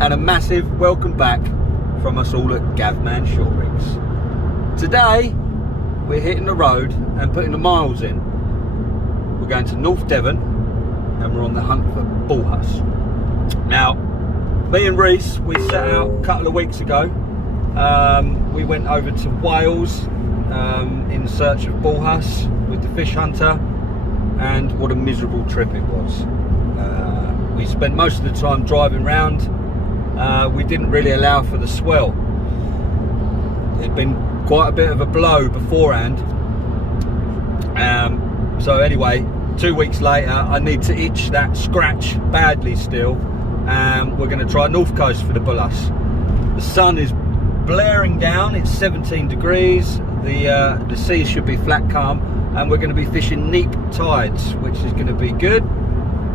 and a massive welcome back from us all at Gavman Shore Rigs. Today we're hitting the road and putting the miles in. We're going to North Devon and we're on the hunt for bullhuss. Now, me and Reese, we set out a couple of weeks ago. We went over to Wales in search of bullhuss with the fish hunter, and what a miserable trip it was. We spent most of the time driving round. We didn't really allow for the swell. It'd been quite a bit of a blow beforehand. So anyway, 2 weeks later, I need to itch that scratch badly still. We're going to try North Coast for the bullhuss. The sun is blaring down, it's 17 degrees, the sea should be flat calm, and we're going to be fishing neap tides, which is going to be good.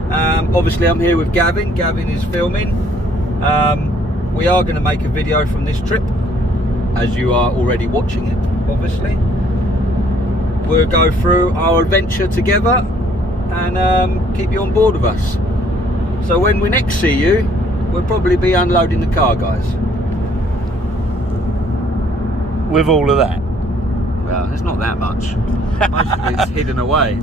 Obviously I'm here with Gavin is filming. We are going to make a video from this trip, as you are already watching it, obviously. We'll go through our adventure together and keep you on board with us. So when we next see you, we'll probably be unloading the car, guys. With all of that? Well, it's not that much. Most of it's hidden away.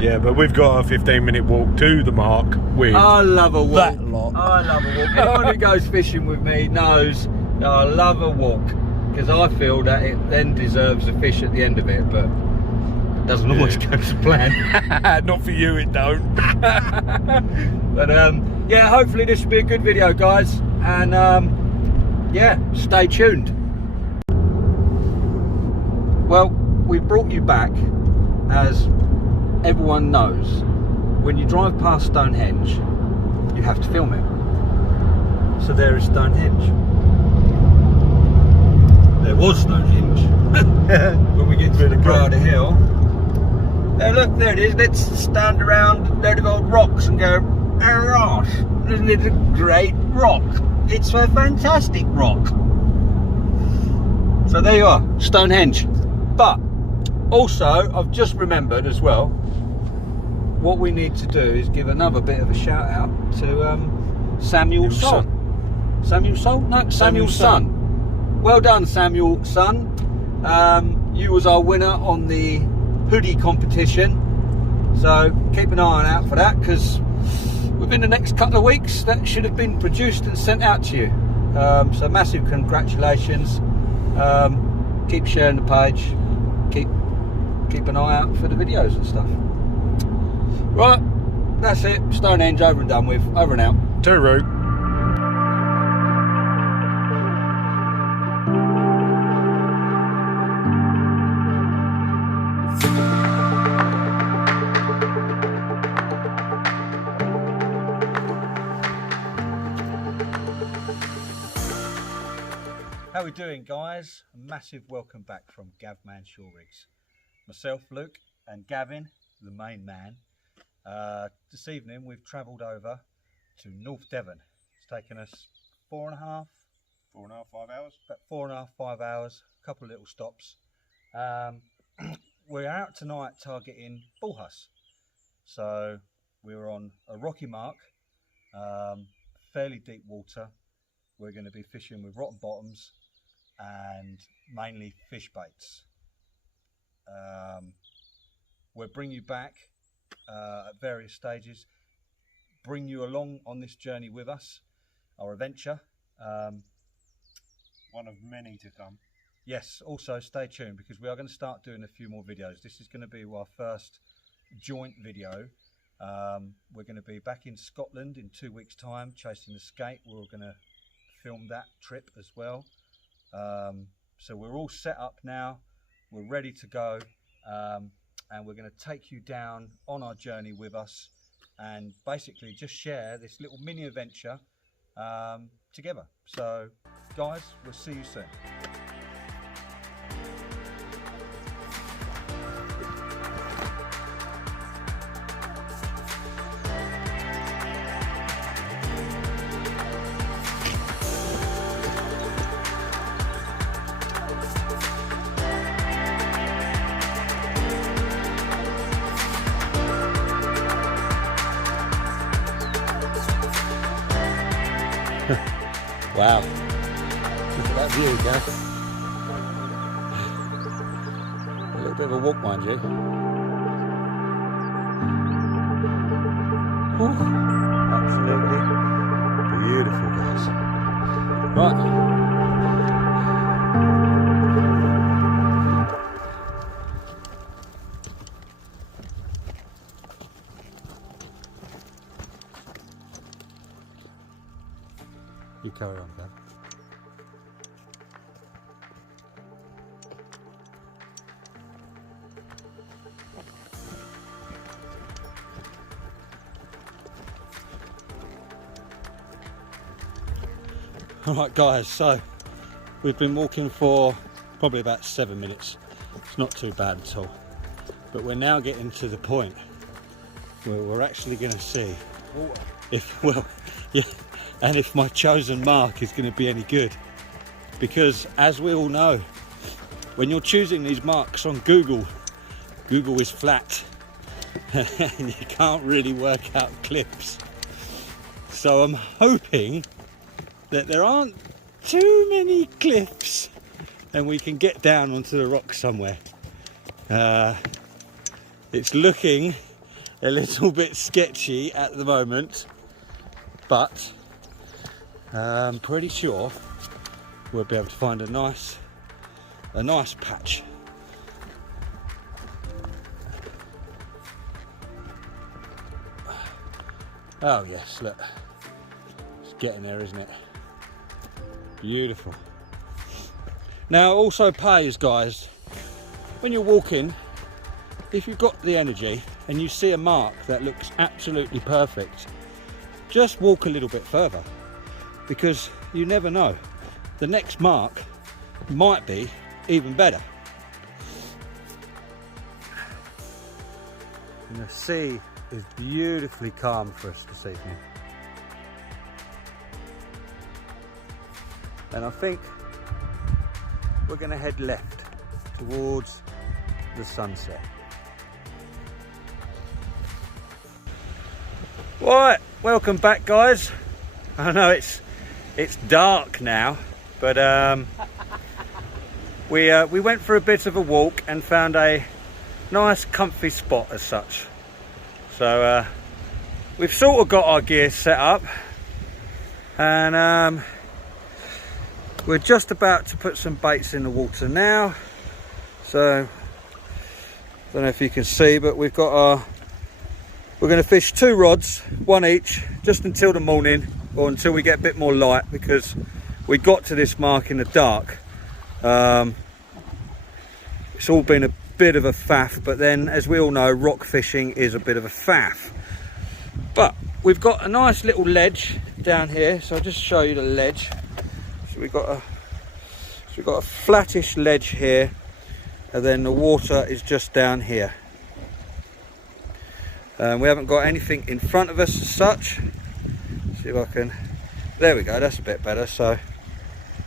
Yeah, but we've got a 15-minute walk to the mark with I love a walk. That lot. I love a walk. Anyone who goes fishing with me knows that I love a walk, because I feel that it then deserves a fish at the end of it, but it doesn't always go to plan. Not for you, it don't. But yeah, hopefully this will be a good video, guys, and yeah, stay tuned. Well, we brought you back, as everyone knows, when you drive past Stonehenge, you have to film it. So there is Stonehenge. There was Stonehenge. When we get to the brow of the hill. Oh look, there it is. Let's stand around a load of old rocks and go, oh gosh, isn't it a great rock? It's a fantastic rock. So there you are, Stonehenge. But also, I've just remembered as well, what we need to do is give another bit of a shout out to Samuel's son. Samuel's son? No, Samuel's son. Well done, Samuel son. You was our winner on the hoodie competition. So keep an eye out for that, because within the next couple of weeks that should have been produced and sent out to you. So massive congratulations. Keep sharing the page. Keep an eye out for the videos and stuff. Right, that's it. Stonehenge over and done with. Over and out. Tooroo. How we doing, guys? A massive welcome back from Gavman Shore Rigs. Myself, Luke, and Gavin, the main man. This evening we've travelled over to North Devon. It's taken us 4.5, 5 hours. about 4.5, 5 hours, a couple of little stops. We're out tonight targeting bullhuss. So we're on a rocky mark, fairly deep water. We're going to be fishing with rotten bottoms and mainly fish baits. We'll bring you back at various stages, bring you along on this journey with us, our adventure. One of many to come. Yes, also stay tuned, because we are going to start doing a few more videos. This is going to be our first joint video. We're going to be back in Scotland in 2 weeks' time, chasing the skate. We're going to film that trip as well. So we're all set up now. We're ready to go, and we're going to take you down on our journey with us, and basically just share this little mini adventure together. So guys, we'll see you soon. Wow. Look at that view, Gav. A little bit of a walk, mind you. Whew. Absolutely beautiful, guys. Right. You carry on, Gav. Alright guys, so we've been walking for probably about 7 minutes. It's not too bad at all. But we're now getting to the point where we're actually going to see if, well, yeah, and if my chosen mark is going to be any good. Because as we all know, when you're choosing these marks on Google, Google is flat and you can't really work out cliffs. So I'm hoping that there aren't too many cliffs and we can get down onto the rocks somewhere. It's looking a little bit sketchy at the moment, but I'm pretty sure we'll be able to find a nice patch. Oh yes, look, it's getting there, isn't it? Beautiful. Now also pays, guys, when you're walking, if you've got the energy and you see a mark that looks absolutely perfect, just walk a little bit further, because you never know, the next mark might be even better. And the sea is beautifully calm for us this evening. And I think we're going to head left towards the sunset. Right, welcome back, guys. I know it's dark now, but we went for a bit of a walk and found a nice comfy spot as such. So we've sort of got our gear set up, and we're just about to put some baits in the water now. So I don't know if you can see, but we've got we're going to fish 2 rods, 1 each, just until the morning, or until we get a bit more light, because we got to this mark in the dark. It's all been a bit of a faff, but then, as we all know, rock fishing is a bit of a faff. But we've got a nice little ledge down here, so I'll just show you the ledge. So we've got a flattish ledge here, and then the water is just down here. We haven't got anything in front of us as such. See if I can, there we go, that's a bit better. So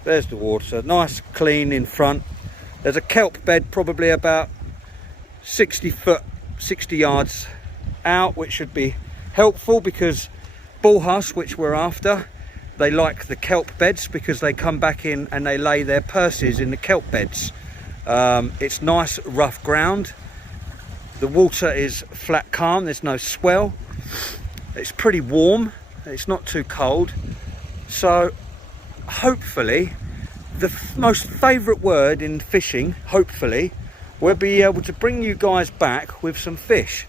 there's the water, nice clean in front. There's a kelp bed probably about 60 yards out, which should be helpful, because bullhuss, which we're after, they like the kelp beds because they come back in and they lay their purses in the kelp beds. It's nice rough ground. The water is flat calm, there's no swell. It's pretty warm, it's not too cold. So hopefully, the most favourite word in fishing, hopefully, we'll be able to bring you guys back with some fish.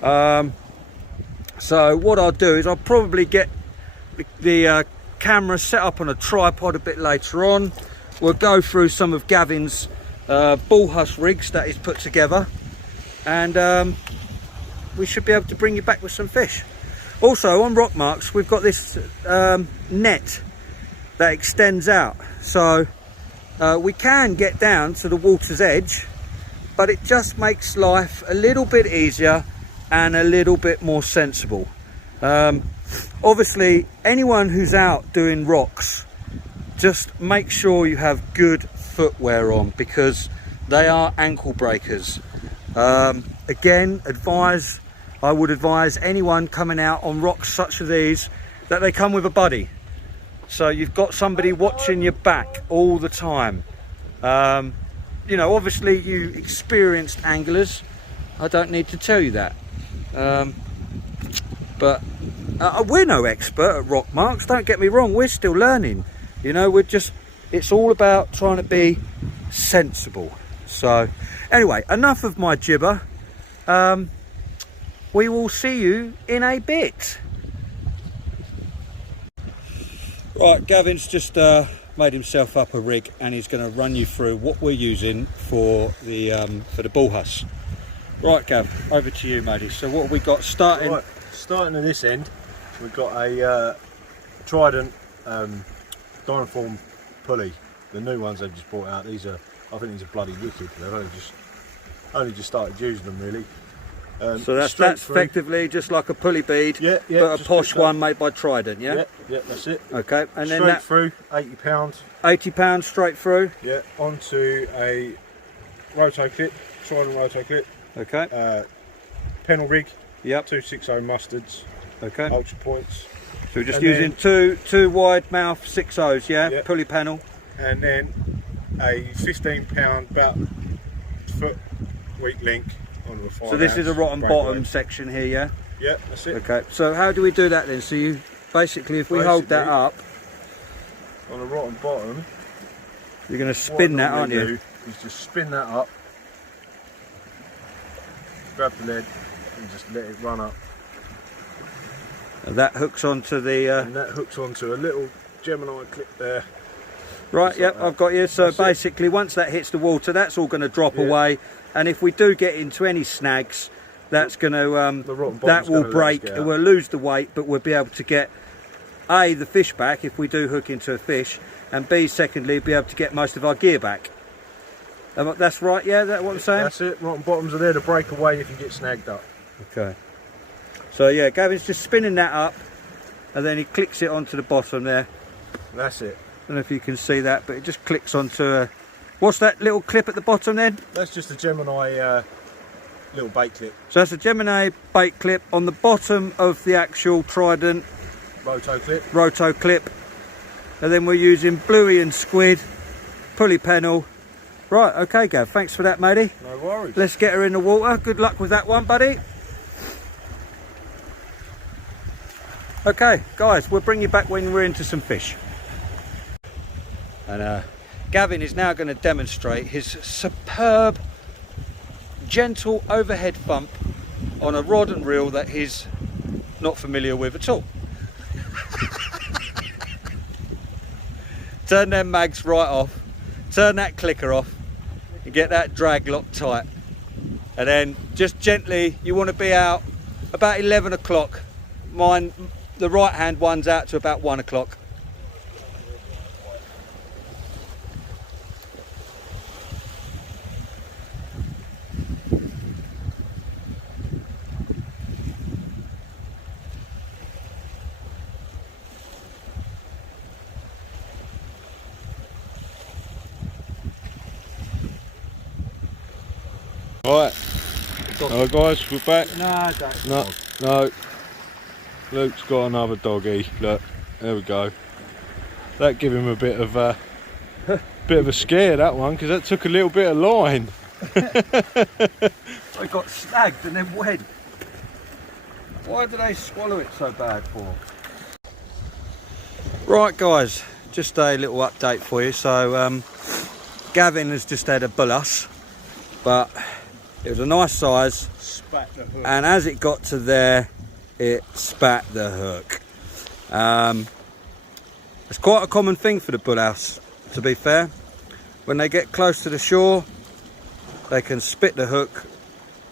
So what I'll do is I'll probably get the camera set up on a tripod a bit later on. We'll go through some of Gavin's bullhuss rigs that he's put together, and we should be able to bring you back with some fish. Also on rock marks, we've got this net that extends out, so we can get down to the water's edge, but it just makes life a little bit easier and a little bit more sensible. Obviously, anyone who's out doing rocks, just make sure you have good footwear on, because they are ankle breakers. Again, I would advise anyone coming out on rocks such as these that they come with a buddy. So you've got somebody watching your back all the time. You know, obviously you experienced anglers, I don't need to tell you that. But we're no expert at rock marks, don't get me wrong, we're still learning. You know, it's all about trying to be sensible. So anyway, enough of my gibber. We will see you in a bit. Right, Gavin's just made himself up a rig and he's going to run you through what we're using for the bull huss. Right, Gav, over to you, matey. So what have we got starting? Right, starting at this end, we've got a Trident Dynaform pulley. The new ones they've just brought out. These are, I think these are bloody wicked. They've only just started using them really. So that's effectively just like a pulley bead, but a posh one made by Trident, yeah? Yeah, that's it. Okay, and then straight through, £80. £80 straight through. Yeah, onto a roto clip, Trident roto clip. Okay. Pennel rig. Yep. 260 mustards. Okay. Ultra points. So we're just using two wide mouth 6.0s, yeah? Yep. Pulley panel. And then a £15 about foot weak link onto a 5 So this is a rotten bottom weight. section here, yeah? Yeah, that's it. Okay. So how do we do that then? So you basically, if we hold that up, on a rotten bottom, you're going to spin that, aren't you? Is just spin that up, grab the lead, and just let it run up. And that hooks onto the. And that hooks onto a little Gemini clip there. Right, yep, I've got you. So basically, once that hits the water, that's all going to drop away. And if we do get into any snags, that's going to that will break. We'll lose the weight, but we'll be able to get A, the fish back if we do hook into a fish, and B, secondly, be able to get most of our gear back. That's right, yeah. That's what I'm saying. That's it. Rotten bottoms are there to break away if you get snagged up. Okay. So yeah, Gavin's just spinning that up, and then he clicks it onto the bottom there. That's it. I don't know if you can see that, but it just clicks onto a... What's that little clip at the bottom then? That's just a Gemini little bait clip. So that's a Gemini bait clip on the bottom of the actual Trident roto clip. And then we're using bluey and squid, pulley pennel. Right, okay Gav, thanks for that matey. No worries. Let's get her in the water. Good luck with that one, buddy. Okay guys, we'll bring you back when we're into some fish. And Gavin is now going to demonstrate his superb, gentle overhead bump on a rod and reel that he's not familiar with at all. Turn them mags right off, turn that clicker off, and get that drag locked tight. And then just gently, you want to be out about 11 o'clock. Mine, the right hand one's out to about 1 o'clock. Right, alright guys, we're back. No, don't. No, Luke's got another doggy. Look, there we go. That gave him a bit of a scare, that one, because that took a little bit of line. I got snagged and then went. Why do they swallow it so bad for? Right guys, just a little update for you. So Gavin has just had a bullass, but it was a nice size, Spat the hook. and as it got to there, it spat the hook. It's quite a common thing for the bullhouse, to be fair. When they get close to the shore, they can spit the hook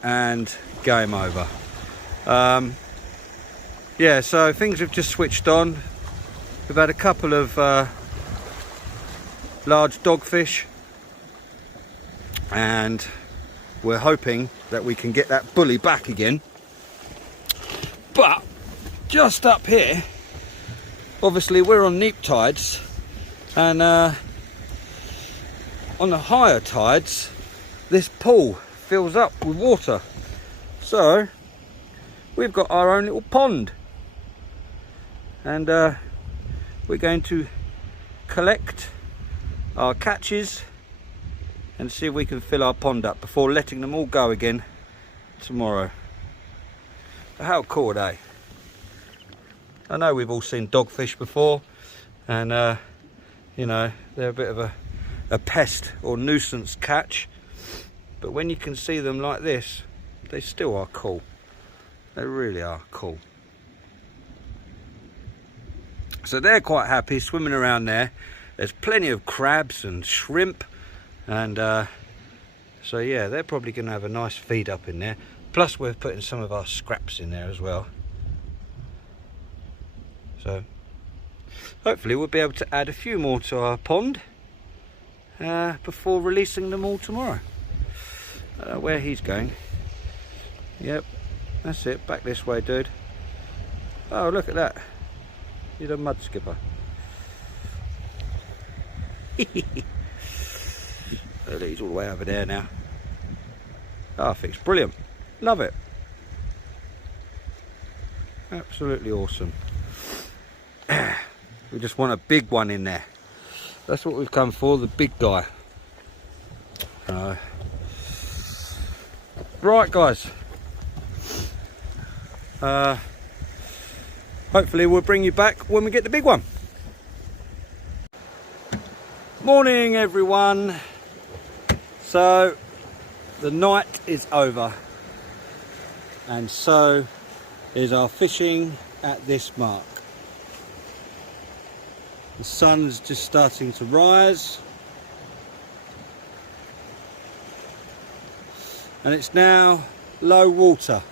and game over. Yeah, so things have just switched on. We've had a couple of large dogfish, and we're hoping that we can get that bully back again. But just up here, obviously we're on neap tides, and on the higher tides this pool fills up with water, so we've got our own little pond. And we're going to collect our catches and see if we can fill our pond up before letting them all go again tomorrow. How cool are they? I know we've all seen dogfish before, and you know, they're a bit of a pest or nuisance catch, but when you can see them like this, they still are cool. They really are cool. So they're quite happy swimming around there. There's plenty of crabs and shrimp, and so yeah, they're probably going to have a nice feed up in there. Plus we're putting some of our scraps in there as well. So hopefully we'll be able to add a few more to our pond before releasing them all tomorrow. Where he's going. Yep, that's it. Back this way, dude. Oh, look at that. He's a mud skipper. He's all the way over there now. Oh, I think it's brilliant. Love it. Absolutely awesome. We just want a big one in there. That's what we've come for, the big guy. Right, guys. Hopefully we'll bring you back when we get the big one. Morning, everyone. So the night is over, and so is our fishing at this mark. The sun's just starting to rise, and it's now low water.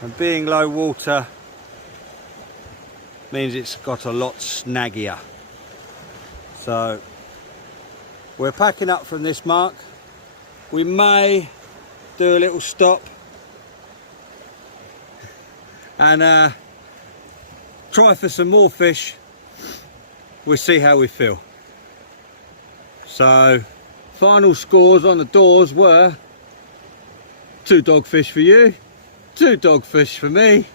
And being low water means it's got a lot snaggier. So we're packing up from this mark. We may do a little stop and try for some more fish. We'll see how we feel. So final scores on the doors were 2 dogfish for you, 2 dogfish for me,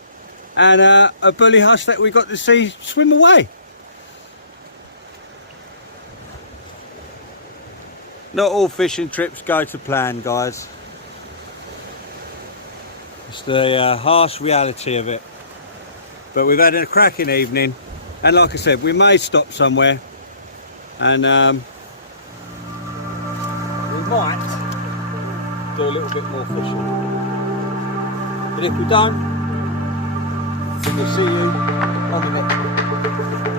and a bully huss that we got to see swim away. Not all fishing trips go to plan, guys. It's the harsh reality of it. But we've had a cracking evening, and like I said, we may stop somewhere, and we might do a little bit more fishing. But if we don't, we'll see you on the next one.